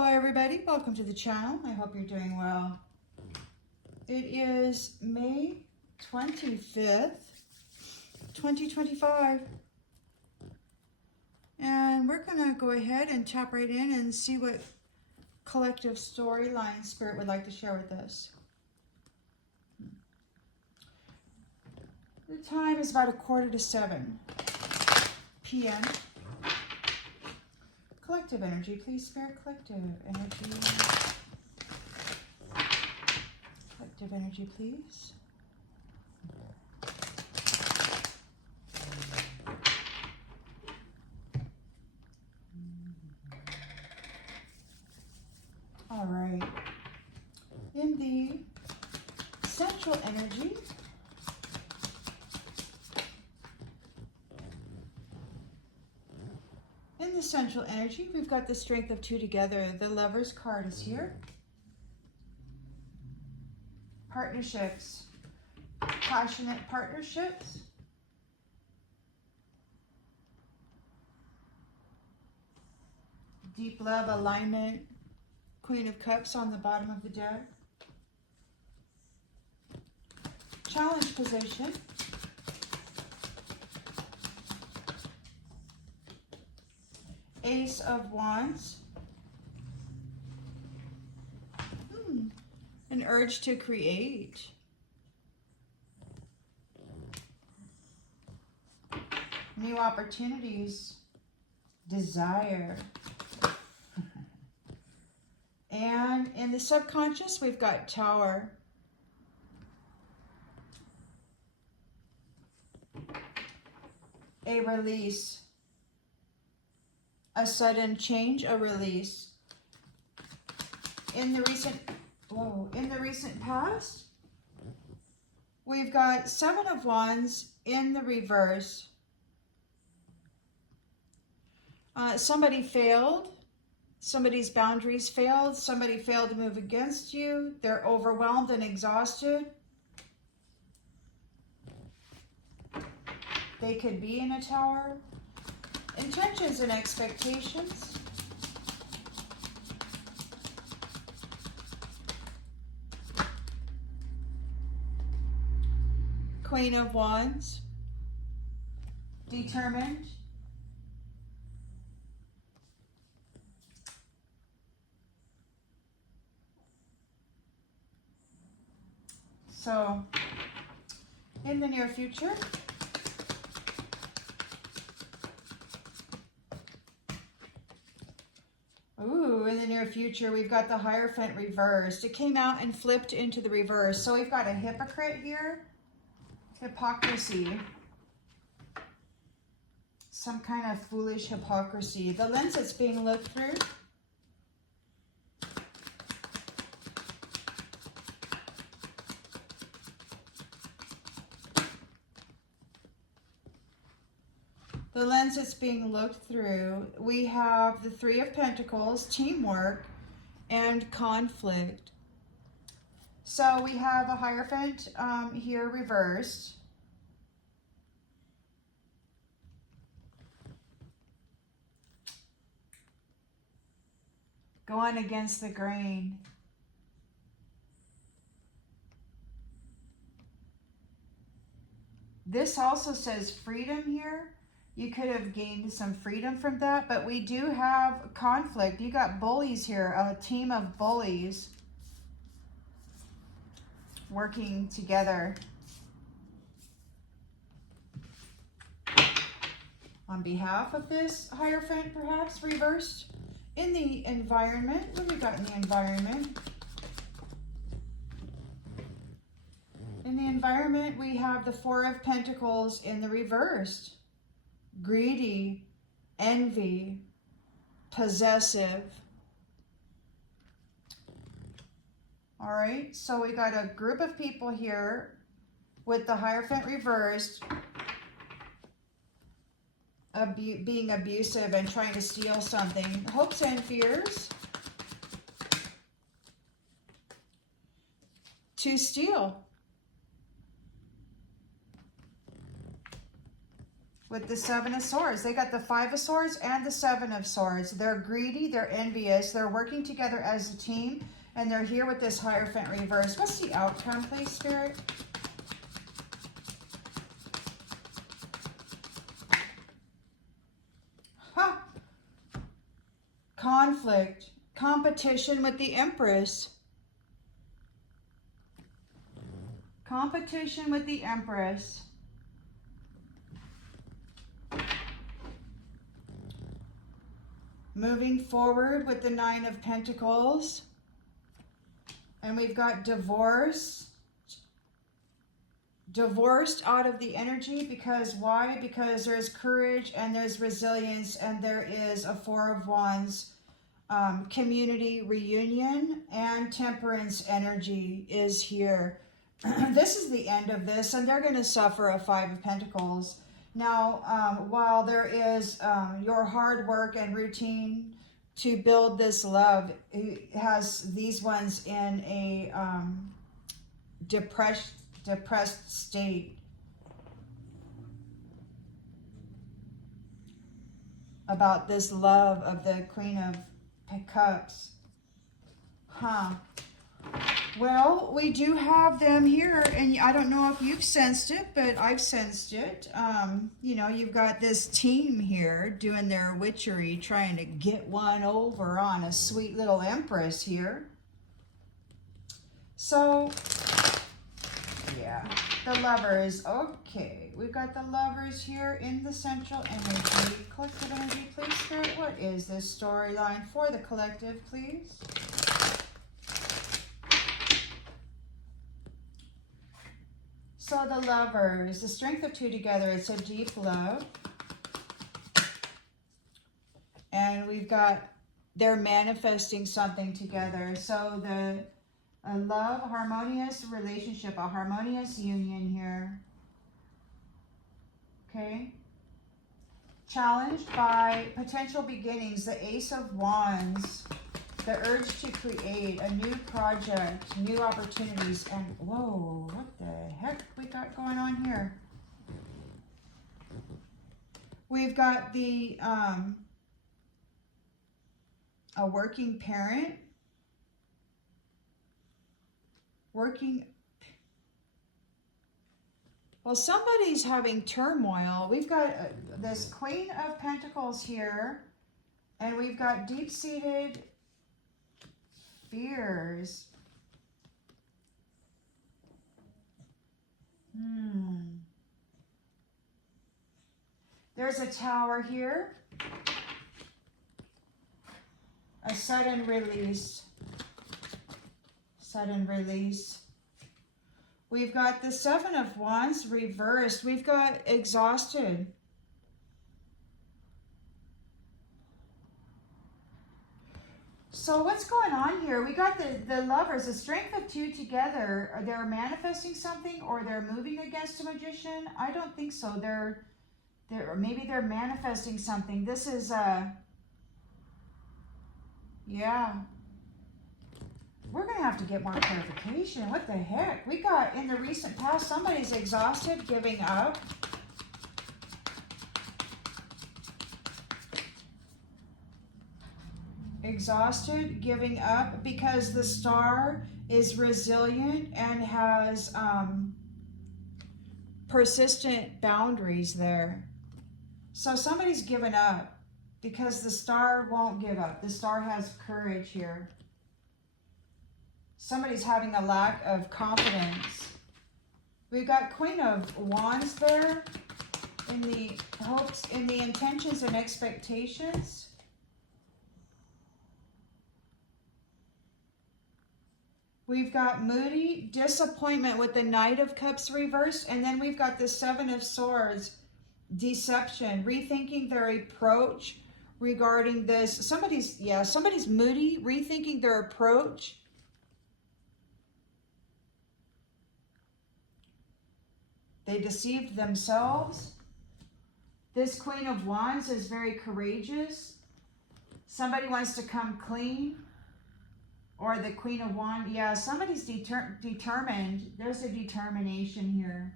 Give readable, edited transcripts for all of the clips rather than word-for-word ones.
Hello everybody, welcome to the channel. I hope you're doing well. It is May 25th, 2025. And we're going to go ahead and tap right in and see what collective storyline Spirit would like to share with us. The time is about 6:45 p.m. Collective energy, please, Spirit. Collective energy. Collective energy, please. All right. In the central energy, we've got the strength of two together. The Lover's card is here. Partnerships, passionate partnerships. Deep love, alignment. Queen of Cups on the bottom of the deck. Challenge position. Ace of Wands. An urge to create. New opportunities. Desire. And in the subconscious, we've got Tower. A release. A sudden change, a release. In the recent past, we've got Seven of Wands in the reverse. Somebody failed. Somebody's boundaries failed. Somebody failed to move against you. They're overwhelmed and exhausted. They could be in a tower. Intentions and expectations. Queen of Wands. Determined. So, in the near future, we've got the Hierophant reversed. It came out and flipped into the reverse. So we've got a hypocrite here. Hypocrisy. Some kind of foolish hypocrisy. The lens that's being looked through. The lens that's being looked through, we have the Three of Pentacles, teamwork, and conflict. So we have a Hierophant here reversed. Going against the grain. This also says freedom here. You could have gained some freedom from that, but we do have conflict. You got bullies here, a team of bullies working together. On behalf of this Hierophant, perhaps, reversed. In the environment, what have we got in the environment? In the environment, we have the Four of Pentacles in the reversed. Greedy, envy, possessive. All right, so we got a group of people here with the Hierophant reversed, being abusive and trying to steal something. Hopes and fears. To steal. with the Seven of Swords. They got the Five of Swords and the Seven of Swords. They're greedy, they're envious, they're working together as a team, and they're here with this Hierophant reverse. What's the outcome, please, Spirit? Huh. Conflict, competition with the Empress. Competition with the Empress. Moving forward with the Nine of Pentacles. And we've got divorce. Divorced out of the energy because why? Because there's courage and there's resilience and there is a Four of Wands. Community reunion and temperance energy is here. This is the end of this, and they're going to suffer a Five of Pentacles. Now, while there is your hard work and routine to build this love, it has these ones in a depressed state. About this love of the Queen of Cups. Huh. Well, we do have them here, and I don't know if you've sensed it, but I've sensed it. You know, you've got this team here doing their witchery, trying to get one over on a sweet little Empress here. So, yeah, the Lovers. Okay, we've got the Lovers here in the central energy. Collective energy, please, Spirit. What is this storyline for the collective, please? So the Lovers, the strength of two together, it's a deep love. And we've got, they're manifesting something together. So the love, harmonious relationship, a harmonious union here. Okay. Challenged by potential beginnings, the Ace of Wands. The urge to create a new project, new opportunities, and whoa, what the heck we got going on here? We've got the a working parent, well, somebody's having turmoil. We've got this Queen of Pentacles here, and we've got deep-seated fears. There's a Tower here. A sudden release. Sudden release. We've got the Seven of Wands reversed. We've got exhausted. So what's going on here? We got the Lovers, the strength of two together. They're manifesting something, or they're moving against a magician. I don't think so. Maybe they're manifesting something. This is yeah. We're gonna have to get more clarification. What the heck? We got in the recent past somebody's exhausted, giving up. Exhausted, giving up, because the Star is resilient and has persistent boundaries there. So somebody's given up because the Star won't give up. The Star has courage here. Somebody's having a lack of confidence. We've got Queen of Wands there in the hopes, in the intentions and expectations. We've got moody disappointment with the Knight of Cups reversed. And then we've got the Seven of Swords, deception, rethinking their approach regarding this. Somebody's moody, rethinking their approach. They deceived themselves. This Queen of Wands is very courageous. Somebody wants to come clean. Or the Queen of Wands, yeah, somebody's determined. There's a determination here.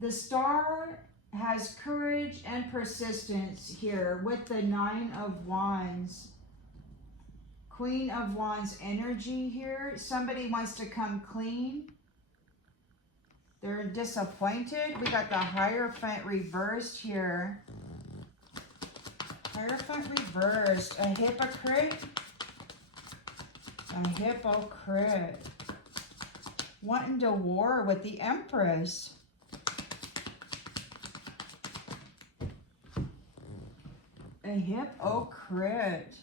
The Star has courage and persistence here with the 9 of Wands. Queen of Wands energy here. Somebody wants to come clean. They're disappointed. We got the Hierophant reversed here. Hierophant reversed. A hypocrite. A hypocrite. Wanting to war with the Empress. A hypocrite.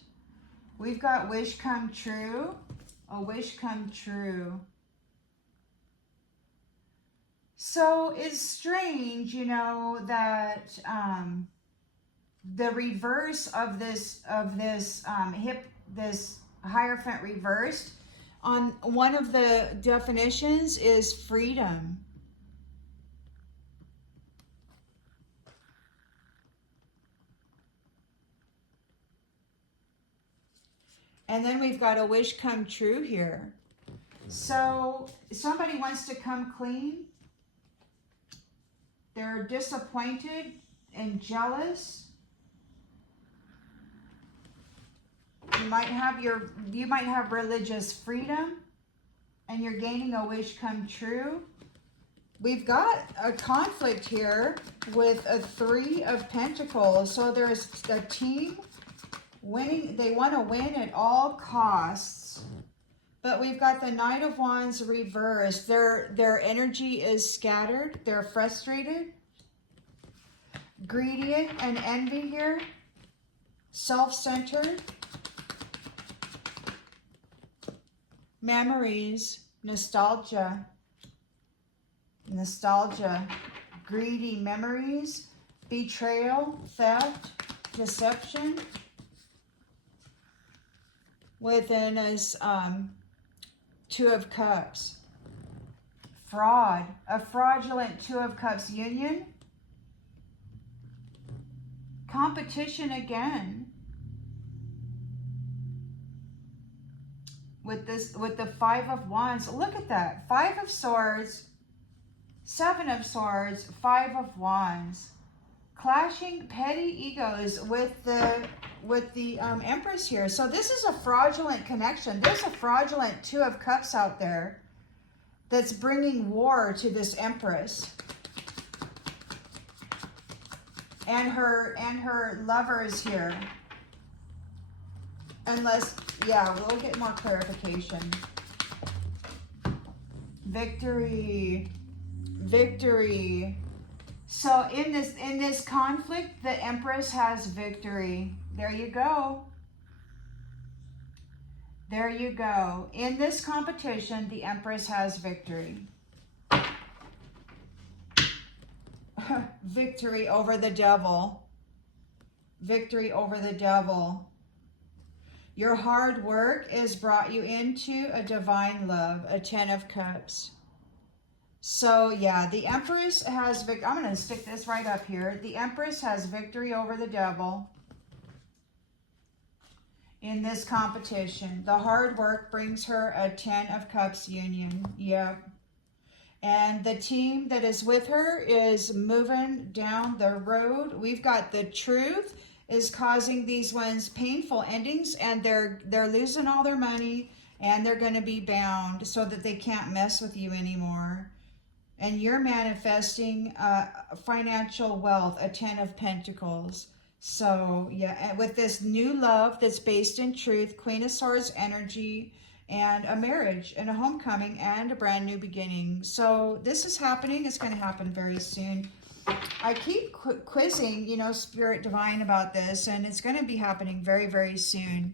We've got wish come true. A wish come true. So it's strange, you know, that the reverse of this Hierophant reversed on one of the definitions is freedom. And then we've got a wish come true here. So somebody wants to come clean. They're disappointed and jealous. You might have religious freedom and you're gaining a wish come true. We've got a conflict here with a 3 of Pentacles. So there's a team winning. They want to win at all costs. But we've got the Knight of Wands reversed. Their energy is scattered. They're frustrated, greedy, and envy here. Self-centered. Memories, nostalgia. Nostalgia, greedy memories, betrayal, theft, deception. Within us, 2 of Cups. Fraud, a fraudulent 2 of Cups union. Competition again. With the 5 of Wands. Look at that. 5 of Swords, 7 of Swords, 5 of Wands. Clashing petty egos with the Empress here. So this is a fraudulent connection. There's a fraudulent 2 of Cups out there that's bringing war to this Empress and her lovers here. Unless, yeah, we'll get more clarification. Victory, victory. So in this conflict, the Empress has victory. There you go. There you go. In this competition, the Empress has victory. Victory over the devil. Victory over the devil. Your hard work has brought you into a divine love, a 10 of Cups. So yeah, the Empress has victory. I'm going to stick this right up here. The Empress has victory over the devil in this competition. The hard work brings her a 10 of Cups union. Yep. And the team that is with her is moving down the road. We've got the truth is causing these ones painful endings, and they're losing all their money, and they're going to be bound so that they can't mess with you anymore. And you're manifesting financial wealth, a 10 of Pentacles. So yeah, with this new love that's based in truth, Queen of Swords energy, and a marriage and a homecoming and a brand new beginning. So this is happening. It's going to happen very soon. I keep quizzing, you know, Spirit Divine about this, and it's going to be happening very, very soon.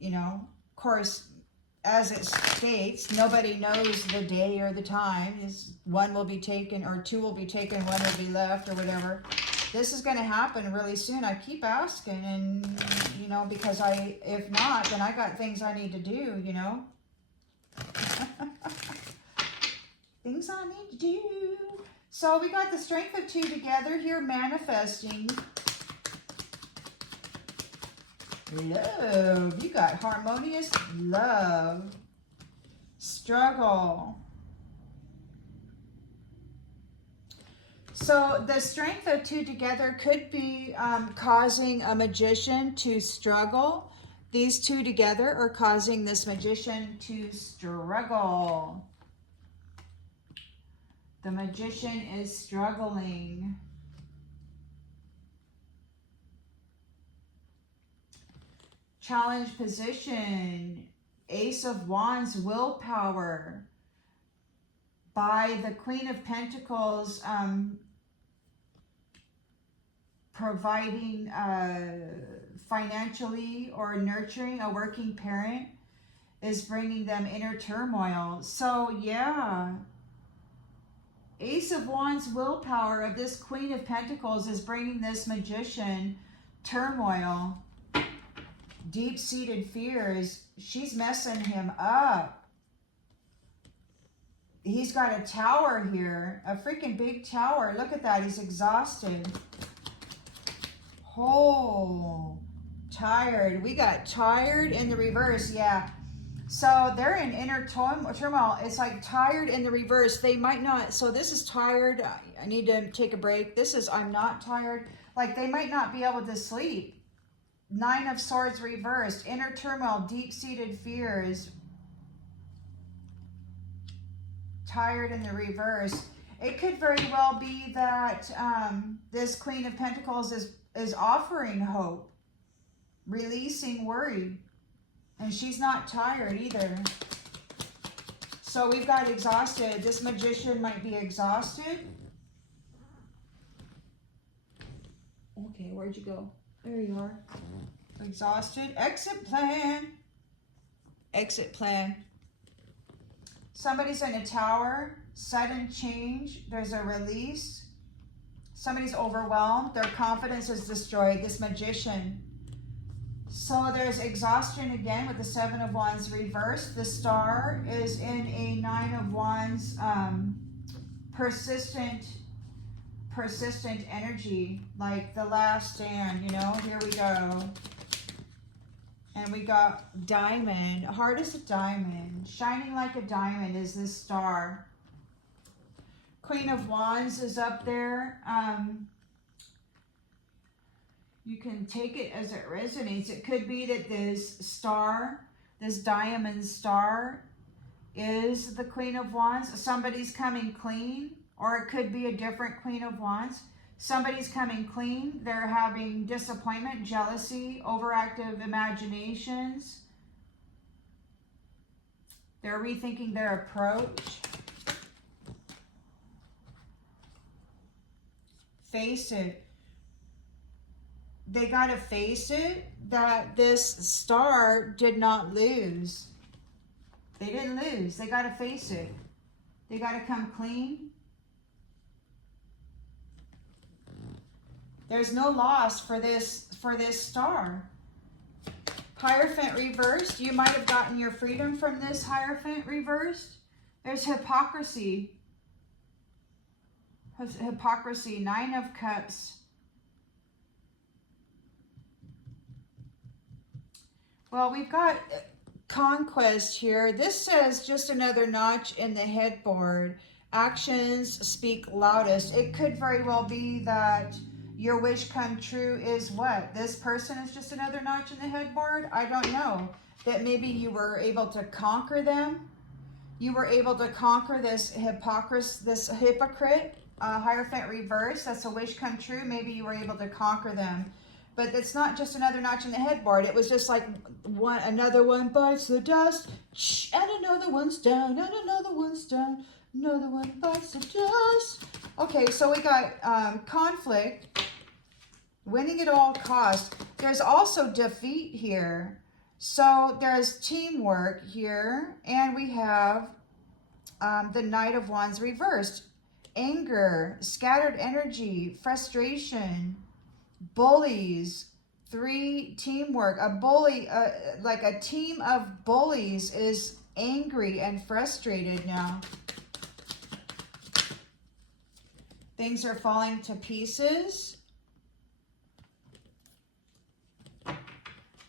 You know, of course, as it states, nobody knows the day or the time. One will be taken, or 2 will be taken, 1 will be left, or whatever. This is going to happen really soon. I keep asking, and, you know, because if not, then I got things I need to do, you know. Things I need to do. So we got the strength of 2 together here, manifesting. Love. You got harmonious love. Struggle. So the strength of two together could be causing a magician to struggle. These two together are causing this magician to struggle. The magician is struggling. Challenge position. Ace of Wands, willpower. By the Queen of Pentacles, providing financially or nurturing a working parent is bringing them inner turmoil. So yeah, Ace of Wands, willpower of this Queen of Pentacles is bringing this magician turmoil, deep-seated fears. She's messing him up. He's got a tower here, a freaking big tower. Look at that, he's exhausted. Oh, tired. We got tired in the reverse, yeah. So they're in inner turmoil. It's like tired in the reverse. They might not, so this is tired. I need to take a break. This is I'm not tired. Like they might not be able to sleep. Nine of Swords reversed. Inner turmoil, deep-seated fears. Tired in the reverse. It could very well be that this Queen of Pentacles is offering hope, releasing worry, and she's not tired either. So we've got exhausted. This magician might be exhausted. Okay, where'd you go? There you are. Exhausted. Exit plan. Exit plan. Somebody's in a tower, sudden change, there's a release. Somebody's overwhelmed, their confidence is destroyed, this magician. So there's exhaustion again with the Seven of Wands reversed. The Star is in a Nine of Wands, persistent energy, like the last stand, you know, here we go. And we got diamond, hard as a diamond, shining like a diamond is this Star. Queen of Wands is up there. You can take it as it resonates. It could be that this star, this diamond star, is the Queen of Wands. Somebody's coming clean, or it could be a different Queen of Wands. Somebody's coming clean. They're having disappointment, jealousy, overactive imaginations. They're rethinking their approach. Face it. They got to face it that this Star did not lose. They didn't lose. They got to face it. They got to come clean. There's no loss for this Star. Hierophant reversed. You might have gotten your freedom from this Hierophant reversed. There's hypocrisy. Hypocrisy. Nine of Cups. Well, we've got conquest here. This says just another notch in the headboard. Actions speak loudest. It could very well be that your wish come true is what? This person is just another notch in the headboard? I don't know. That maybe you were able to conquer them. You were able to conquer this hypocrite, Hierophant reverse. That's a wish come true. Maybe you were able to conquer them. But it's not just another notch in the headboard. It was just like another one bites the dust, and another one's down, and another one's down, another one bites the dust. Okay, so we got conflict, winning at all costs. There's also defeat here. So there's teamwork here, and we have the Knight of Wands reversed. Anger, scattered energy, frustration, bullies, 3 teamwork. A bully, like a team of bullies is angry and frustrated now. Things are falling to pieces.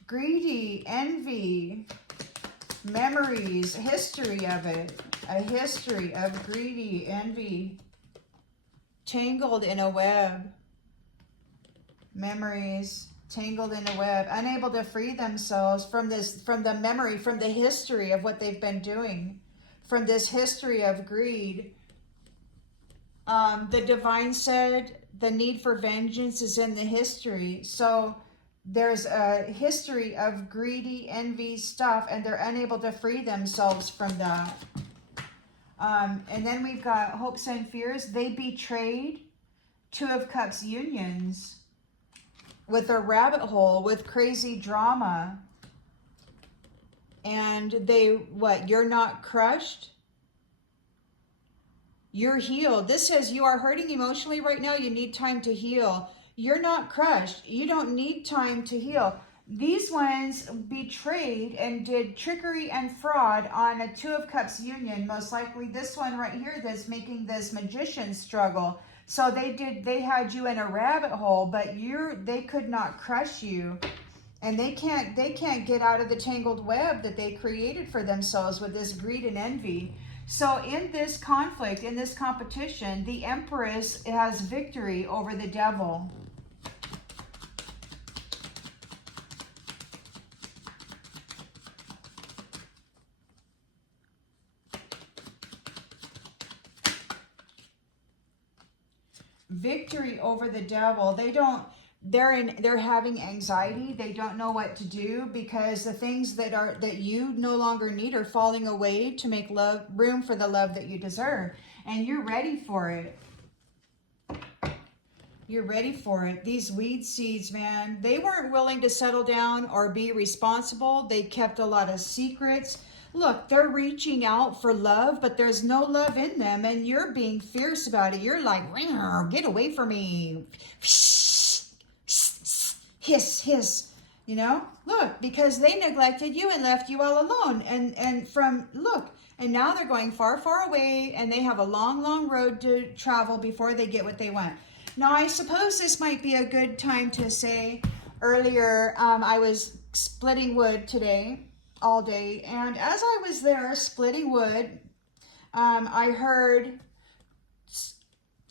Greedy, envy, memories, history of it. A history of greedy, envy. tangled in a web. Memories tangled in a web, unable to free themselves from this, from the memory, from the history of what they've been doing, from this history of greed. The divine said the need for vengeance is in the history. So there's a history of greedy, envy stuff, and they're unable to free themselves from that. And then we've got hopes and fears. They betrayed Two of Cups unions with a rabbit hole, with crazy drama. And they, what? You're not crushed. You're healed. This says you are hurting emotionally right now. You need time to heal. You're not crushed. You don't need time to heal. These ones betrayed and did trickery and fraud on a Two of Cups union. Most likely this one right here that's making this magician struggle. So they had you in a rabbit hole, but they could not crush you. And they can't get out of the tangled web that they created for themselves with this greed and envy. So in this conflict, in this competition, the Empress has victory over the devil. Victory over the devil. They're having anxiety. They don't know what to do because the things that you no longer need are falling away to make room for the love that you deserve. And you're ready for it. You're ready for it. These weed seeds, man, they weren't willing to settle down or be responsible. They kept a lot of secrets. Look, they're reaching out for love, but there's no love in them, and you're being fierce about it. You're like, get away from me. Hiss, hiss, you know? Look, because they neglected you and left you all alone. And now they're going far, far away, and they have a long, long road to travel before they get what they want. Now, I suppose this might be a good time to say, earlier, I was splitting wood today, all day, and as I was there splitting wood, I heard,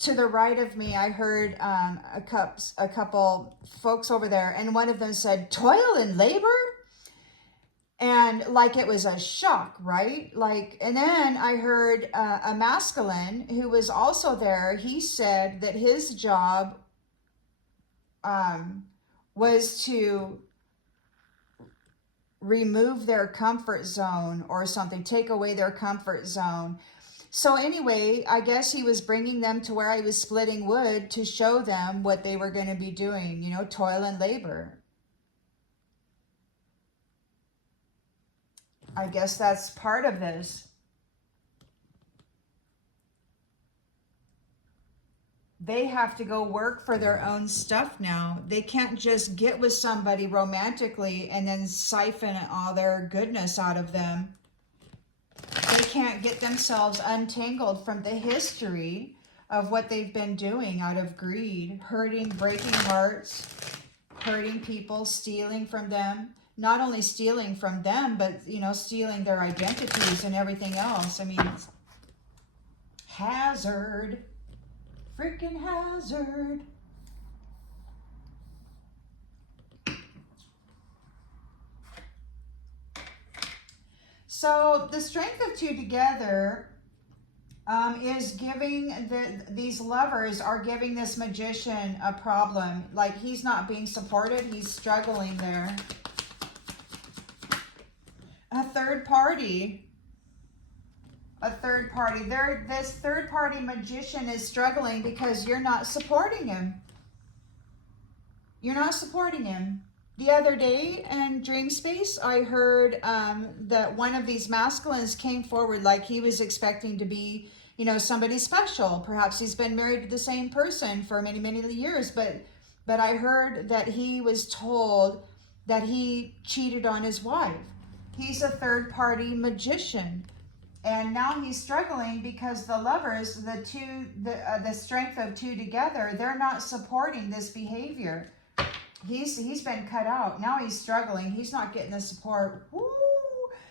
to the right of me, I heard a couple folks over there, and one of them said, "Toil and labor?" And like it was a shock, right? Like, and then I heard a masculine who was also there. He said that his job was to remove their comfort zone or something, take away their comfort zone. So anyway, I guess he was bringing them to where I was splitting wood to show them what they were going to be doing, you know, toil and labor. I guess that's part of this. They have to go work for their own stuff now. They can't just get with somebody romantically and then siphon all their goodness out of them. They can't get themselves untangled from the history of what they've been doing out of greed, hurting, breaking hearts, hurting people, stealing from them. Not only stealing from them, but, you know, stealing their identities and everything else. I mean, hazard. Freaking hazard. So the strength of two together is giving these lovers are giving this magician a problem. Like, he's not being supported. He's struggling there. A third party. This third party magician is struggling because you're not supporting him. You're not supporting him. The other day in Dream Space, I heard that one of these masculines came forward like he was expecting to be, you know, somebody special. Perhaps he's been married to the same person for many, many years, but I heard that he was told that he cheated on his wife. He's a third party magician. And now he's struggling because the lovers, the strength of two together, they're not supporting this behavior. He's been cut out. Now he's struggling. He's not getting the support. Woo!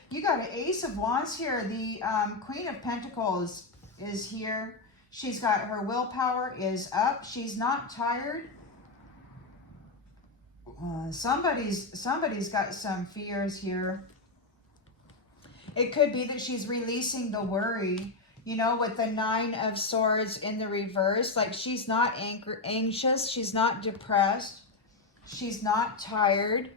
You got an Ace of Wands here. The Queen of Pentacles is here. She's got her willpower is up. She's not tired. Somebody's got some fears here. It could be that she's releasing the worry, you know, with the 9 of Swords in the reverse. Like, she's not anxious. She's not depressed. She's not tired.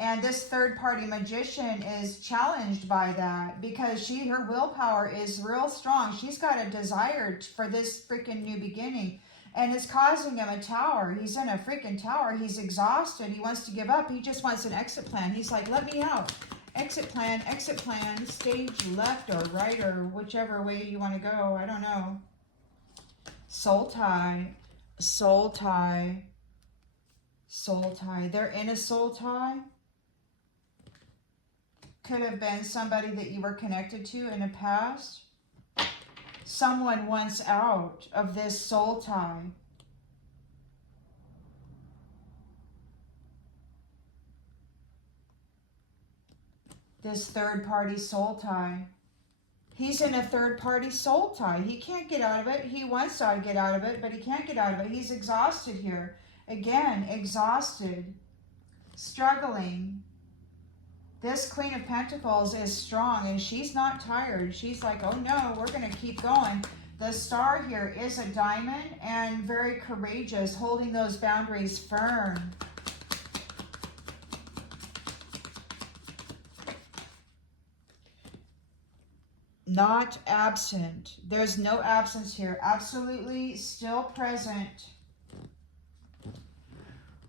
And this third-party magician is challenged by that because her willpower is real strong. She's got a desire for this freaking new beginning. And it's causing him a tower. He's in a freaking tower. He's exhausted. He wants to give up. He just wants an exit plan. He's like, let me out. Exit plan, stage left or right or whichever way you want to go. I don't know. Soul tie, soul tie, soul tie. They're in a soul tie. Could have been somebody that you were connected to in the past. Someone wants out of this soul tie. This third-party soul tie. He's in a third-party soul tie. He can't get out of it. He wants to get out of it, but he can't get out of it. He's exhausted here. Again, exhausted. Struggling. This Queen of Pentacles is strong, and she's not tired. She's like, oh no, we're going to keep going. The Star here is a diamond and very courageous, holding those boundaries firm. Not absent. There's no absence here. Absolutely still present.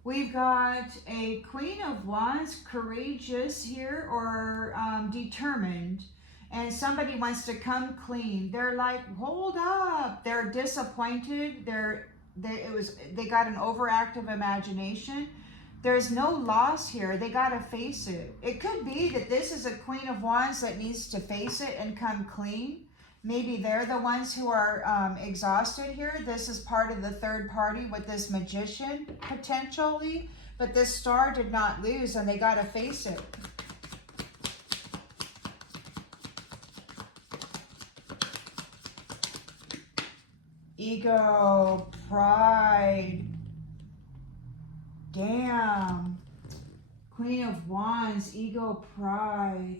We've got a Queen of Wands, courageous here, or determined. And somebody wants to come clean. They're like, hold up. They're disappointed. They got an overactive imagination. There's no loss here. They got to face it. It could be that this is a Queen of Wands that needs to face it and come clean. Maybe they're the ones who are exhausted here. This is part of the third party with this magician, potentially. But this Star did not lose, and they got to face it. Ego, pride. Damn. Queen of Wands, ego, pride.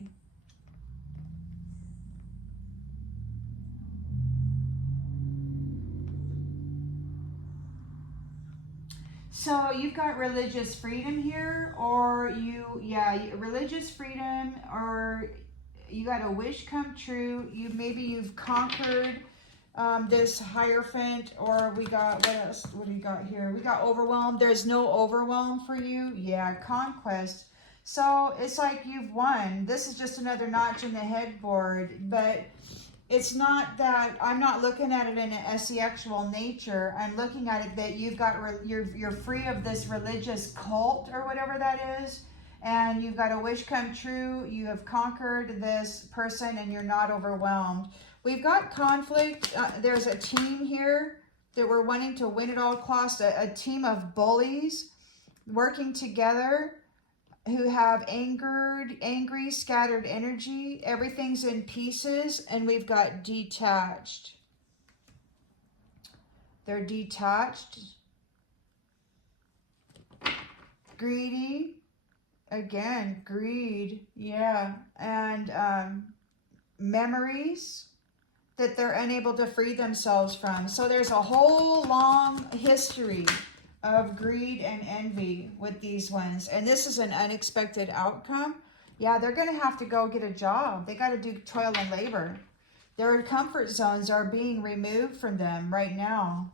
So you've got religious freedom here, or religious freedom, or you got a wish come true. Maybe you've conquered this Hierophant, or we got, what else? What do you got here? We got overwhelmed. There's no overwhelm for you. Yeah, conquest. So it's like you've won. This is just another notch in the headboard, but it's not that. I'm not looking at it in an sexual nature. I'm looking at it that you've got, you're free of this religious cult or whatever that is, and you've got a wish come true. You have conquered this person, and you're not overwhelmed. We've got conflict. There's a team here that we're wanting to win at all costs. A team of bullies working together who have angry, scattered energy. Everything's in pieces, and we've got detached. They're detached. Greedy. Again, greed. Yeah. And memories that they're unable to free themselves from. So there's a whole long history of greed and envy with these ones. And this is an unexpected outcome. Yeah, they're going to have to go get a job. They got to do toil and labor. Their comfort zones are being removed from them right now.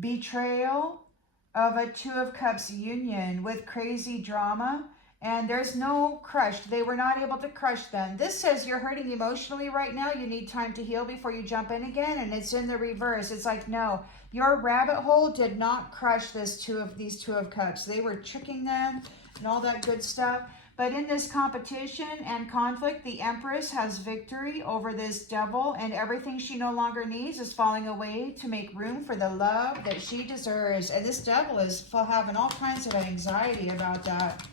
Betrayal of a Two of Cups union with crazy drama. And there's no crush. They were not able to crush them. This says you're hurting emotionally right now. You need time to heal before you jump in again. And it's in the reverse. It's like, no, your rabbit hole did not crush these Two of Cups. They were tricking them and all that good stuff. But in this competition and conflict, the Empress has victory over this devil, and everything she no longer needs is falling away to make room for the love that she deserves. And this devil is having all kinds of anxiety about that.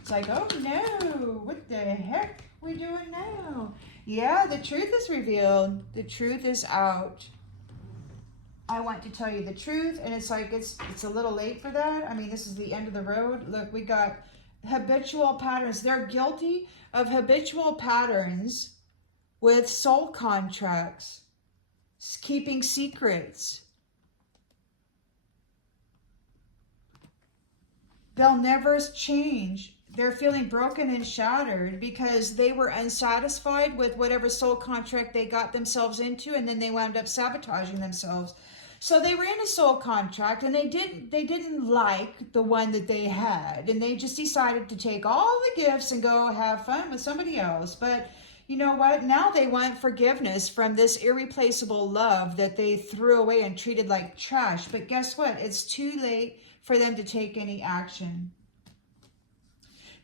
It's like, oh no, what the heck are we doing now? Yeah, the truth is revealed. The truth is out. I want to tell you the truth, and it's like it's a little late for that. I mean, this is the end of the road. Look, we got habitual patterns. They're guilty of habitual patterns with soul contracts, keeping secrets. They'll never change. They're feeling broken and shattered because they were unsatisfied with whatever soul contract they got themselves into, and then they wound up sabotaging themselves. So they were in a soul contract, and they didn't like the one that they had, and they just decided to take all the gifts and go have fun with somebody else. But you know what? Now they want forgiveness from this irreplaceable love that they threw away and treated like trash. But guess what? It's too late for them to take any action.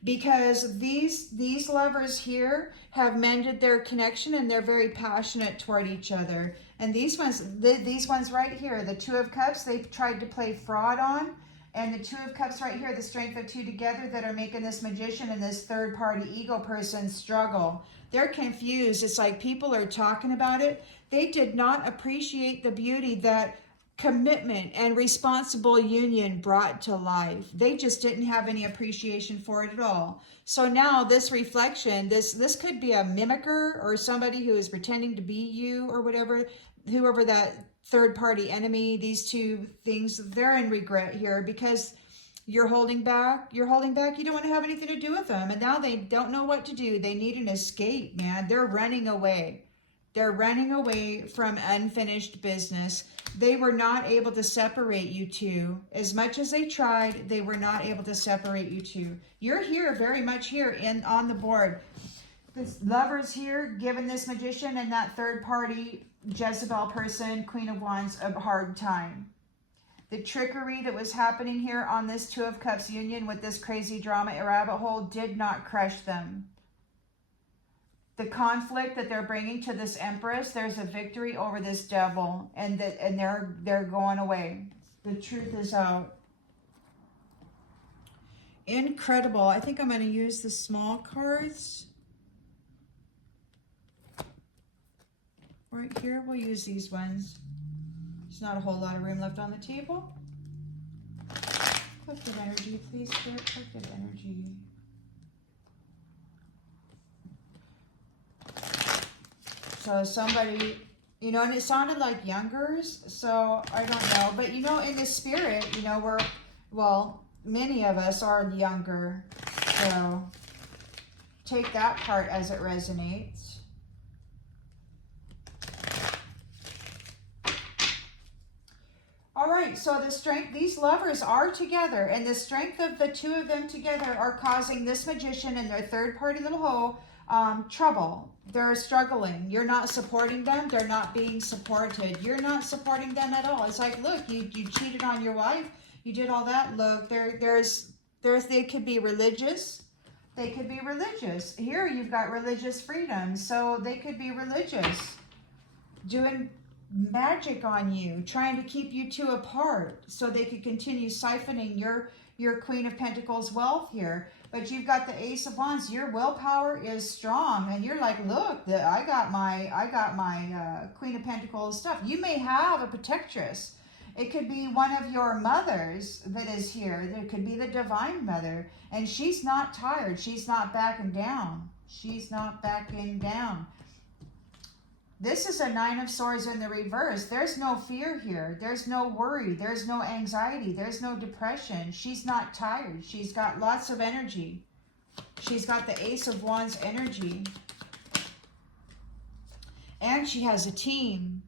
Because these lovers here have mended their connection, and they're very passionate toward each other. And these ones right here, the Two of Cups, they've tried to play fraud on. And the Two of Cups right here, the strength of two together, that are making this magician and this third party ego person struggle. They're confused. It's like people are talking about it. They did not appreciate the beauty that commitment and responsible union brought to life. They just didn't have any appreciation for it at all. So now this reflection, this could be a mimicker or somebody who is pretending to be you or whatever, whoever that third party enemy, these two things, they're in regret here because you're holding back. You don't want to have anything to do with them. And now they don't know what to do. They need an escape, man. They're running away. They're running away from unfinished business. They were not able to separate you two. As much as they tried, they were not able to separate you two. You're here, very much here on the board. This lover's here, giving this magician and that third party Jezebel person, Queen of Wands, a hard time. The trickery that was happening here on this Two of Cups union with this crazy drama rabbit hole did not crush them. The conflict that they're bringing to this Empress, there's a victory over this devil, and they're going away. The truth is out. Incredible. I think I'm going to use the small cards. Right here, we'll use these ones. There's not a whole lot of room left on the table. Collective energy, please, Spirit. Collective energy. So somebody, you know, and it sounded like youngers, so I don't know. But, you know, in the spirit, you know, many of us are younger. So take that part as it resonates. All right, so the strength, these lovers are together, and the strength of the two of them together are causing this magician and their third party little hoe trouble. They're struggling. You're not supporting them. They're not being supported. You're not supporting them at all. It's like, look, you cheated on your wife. You did all that. Look, they could be religious. They could be religious. Here you've got religious freedom. So they could be religious, doing magic on you, trying to keep you two apart so they could continue siphoning your Queen of Pentacles wealth here. But you've got the Ace of Wands. Your willpower is strong, and you're like, look, I got my Queen of Pentacles stuff. You may have a protectress. It could be one of your mothers that is here. There could be the Divine Mother, and she's not tired. She's not backing down. She's not backing down. This is a Nine of Swords in the reverse. There's no fear here. There's no worry. There's no anxiety. There's no depression. She's not tired. She's got lots of energy. She's got the Ace of Wands energy. And she has a team.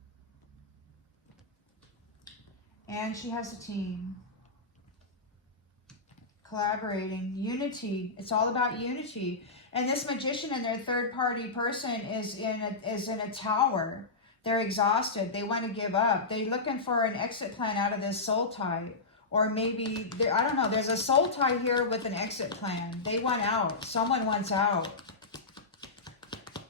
And she has a team. Collaborating. Unity. It's all about unity. And this magician and their third party person is in a tower. They're exhausted. They want to give up. They're looking for an exit plan out of this soul tie. Or maybe, I don't know, there's a soul tie here with an exit plan. They want out. Someone wants out.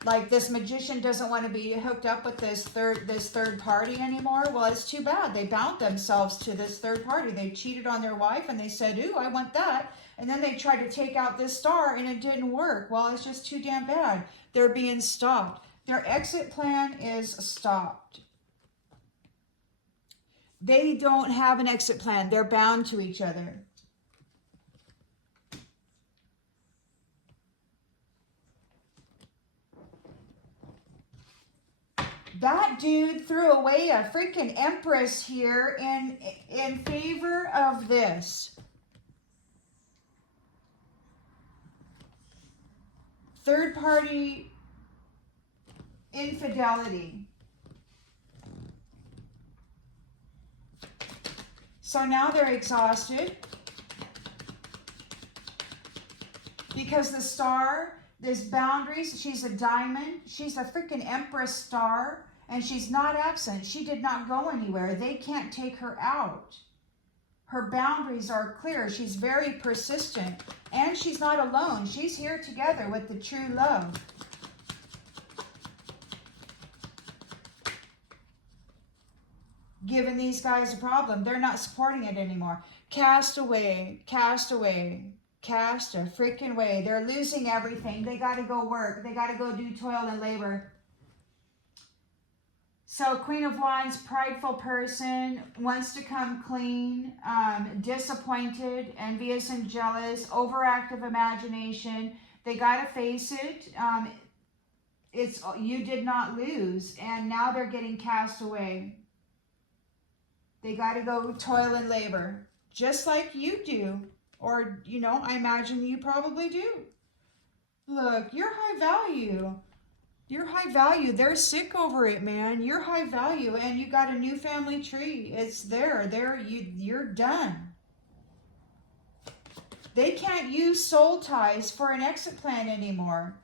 Like this magician doesn't want to be hooked up with this third party anymore. Well, it's too bad. They bound themselves to this third party. They cheated on their wife and they said, ooh, I want that. And then they tried to take out this star and it didn't work. Well, it's just too damn bad. They're being stopped. Their exit plan is stopped. They don't have an exit plan. They're bound to each other. That dude threw away a freaking Empress here in favor of this. Third party infidelity. So now they're exhausted because the star, there's boundaries. She's a diamond. She's a freaking Empress Star, and she's not absent. She did not go anywhere. They can't take her out. Her boundaries are clear. She's very persistent, and she's not alone. She's here together with the true love. Giving these guys a problem. They're not supporting it anymore. Cast away, cast away, cast a freaking way. They're losing everything. They got to go work. They got to go do toil and labor. So Queen of Wands, prideful person, wants to come clean, disappointed, envious and jealous, overactive imagination. They got to face it. You did not lose, and now they're getting cast away. They got to go toil and labor, just like you do. Or, you know, I imagine you probably do. Look, you're high value. You're high value. They're sick over it, man. You're high value, and you got a new family tree. It's there. You're done. They can't use soul ties for an exit plan anymore.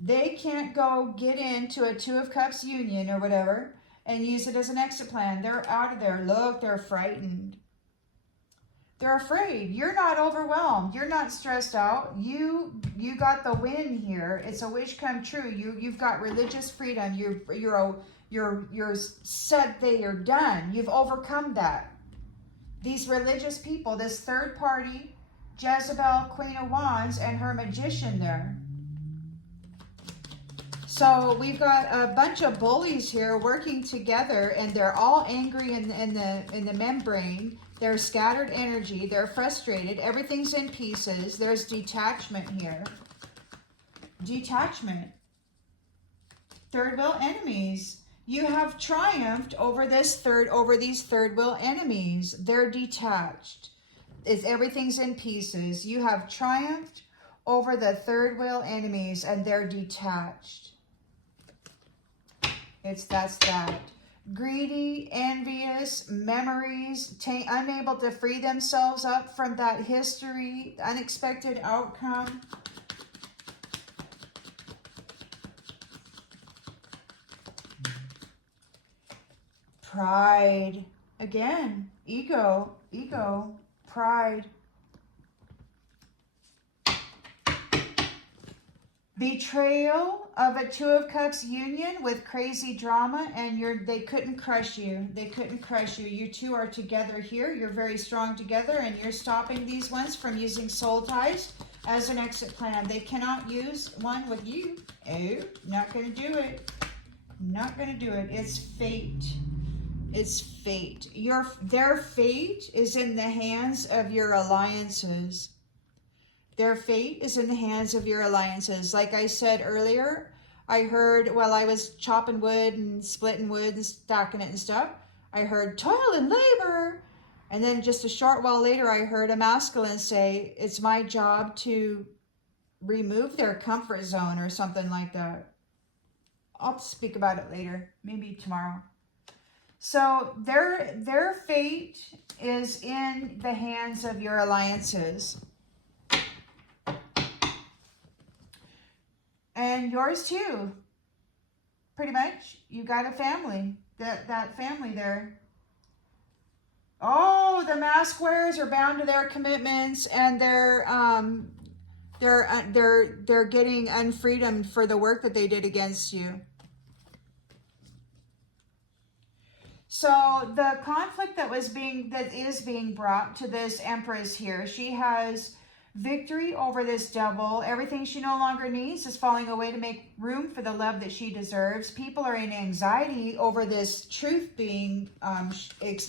They can't go get into a Two of Cups union or whatever and use it as an exit plan. They're out of there. Look, they're frightened. They're afraid. You're not overwhelmed. You're not stressed out. You got the win here. It's a wish come true. You've got religious freedom. You're set that you're done. You've overcome that. These religious people, this third party, Jezebel, Queen of Wands, and her magician there. So we've got a bunch of bullies here working together, and they're all angry in the membrane. They're scattered energy. They're frustrated. Everything's in pieces. There's detachment here. Detachment. Third wheel enemies. You have triumphed over these third wheel enemies. They're detached. Everything's in pieces. You have triumphed over the third wheel enemies, and they're detached. That's that. Greedy, envious, memories, unable to free themselves up from that history, unexpected outcome. Pride. Again, ego, pride. Betrayal of a Two of Cups union with crazy drama, and they couldn't crush you. They couldn't crush you. You two are together here. You're very strong together, and you're stopping these ones from using soul ties as an exit plan. They cannot use one with you. Oh, not going to do it. Not going to do it. It's fate. It's fate. Their fate is in the hands of your alliances. Their fate is in the hands of your alliances. Like I said earlier, I heard while I was chopping wood and splitting wood and stacking it and stuff, I heard toil and labor. And then just a short while later, I heard a masculine say, it's my job to remove their comfort zone or something like that. I'll speak about it later, maybe tomorrow. So their fate is in the hands of your alliances. And yours too. Pretty much. You got a family. That family there. Oh, the mask wearers are bound to their commitments, and they're getting unfreedom for the work that they did against you. So the conflict that is being brought to this Empress here, she has Victory over this devil. Everything she no longer needs is falling away to make room for the love that she deserves. People are in anxiety over this truth being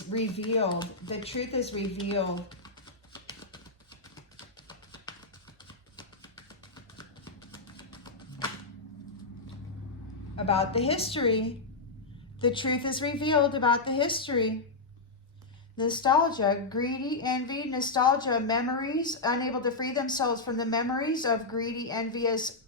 revealed. The truth is revealed. About the history. The truth is revealed about the history. Nostalgia, greedy, envy, nostalgia, memories, unable to free themselves from the memories of greedy, envious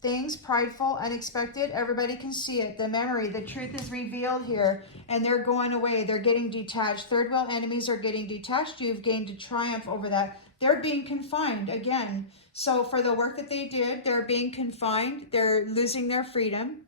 things, prideful, unexpected. Everybody can see it. The memory, the truth is revealed here, and they're going away. They're getting detached. Third world enemies are getting detached. You've gained a triumph over that. They're being confined again. So for the work that they did, they're being confined. They're losing their freedom.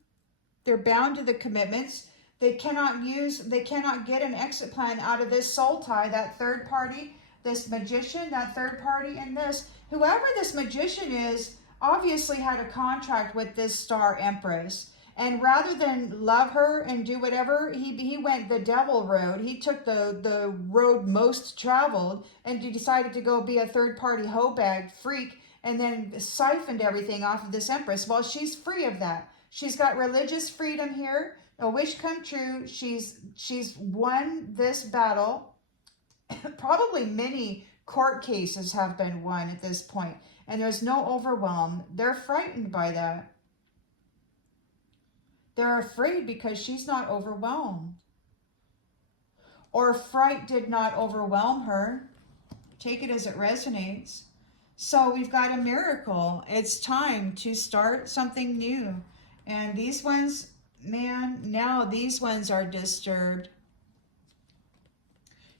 They're bound to the commitments. They cannot get an exit plan out of this soul tie, that third party, this magician, that third party, and this. Whoever this magician is, obviously had a contract with this star empress. And rather than love her and do whatever, he went the devil road. He took the road most traveled and he decided to go be a third party hoe bag freak and then siphoned everything off of this empress. Well, she's free of that. She's got religious freedom here. A wish come true. She's won this battle. Probably many court cases have been won at this point, and there's no overwhelm. They're frightened by that. They're afraid because she's not overwhelmed. Or fright did not overwhelm her. Take it as it resonates. So we've got a miracle. It's time to start something new. And these ones, man, now these ones are disturbed.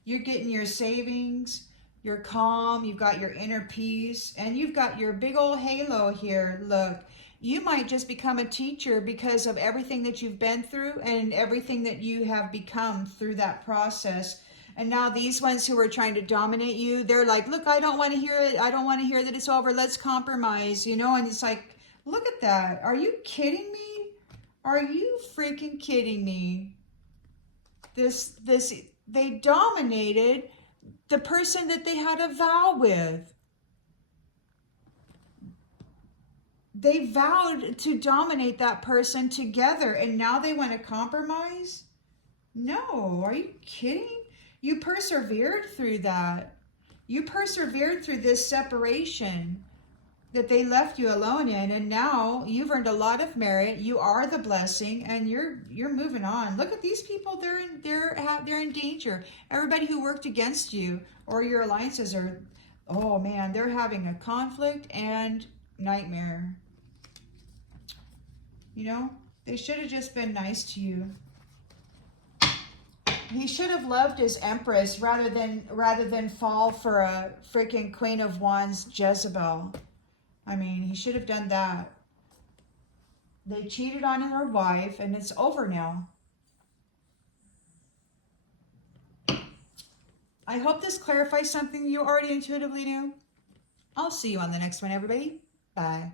You're getting your savings, you're calm, you've got your inner peace, and you've got your big old halo here. Look, you might just become a teacher because of everything that you've been through and everything that you have become through that process. And now these ones who are trying to dominate you, they're like, look, I don't want to hear it. I don't want to hear that it's over. Let's compromise, you know? And it's like, look at that. Are you kidding me? Are you freaking kidding me? They dominated the person that they had a vow with. They vowed to dominate that person together, and now they want to compromise? No, are you kidding? You persevered through that. You persevered through this separation that they left you alone in, and now you've earned a lot of merit. You are the blessing, and you're moving on. Look at these people; they're in danger. Everybody who worked against you or your alliances are, oh man, they're having a conflict and nightmare. You know, they should have just been nice to you. He should have loved his empress rather than fall for a freaking Queen of Wands Jezebel. I mean, he should have done that. They cheated on her wife, and it's over now. I hope this clarifies something you already intuitively knew. I'll see you on the next one, everybody. Bye.